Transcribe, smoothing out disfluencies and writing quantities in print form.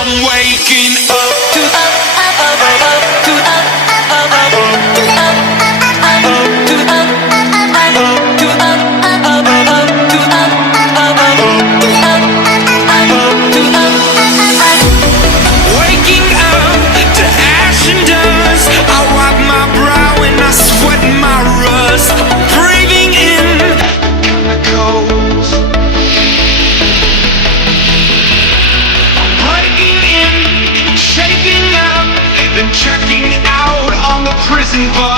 I'm waking up to waking up to ash and dust. I wipe my brow and I sweat my rust. Breathing in the cold. Breaking in, shaking up, then checking out on the prison bus.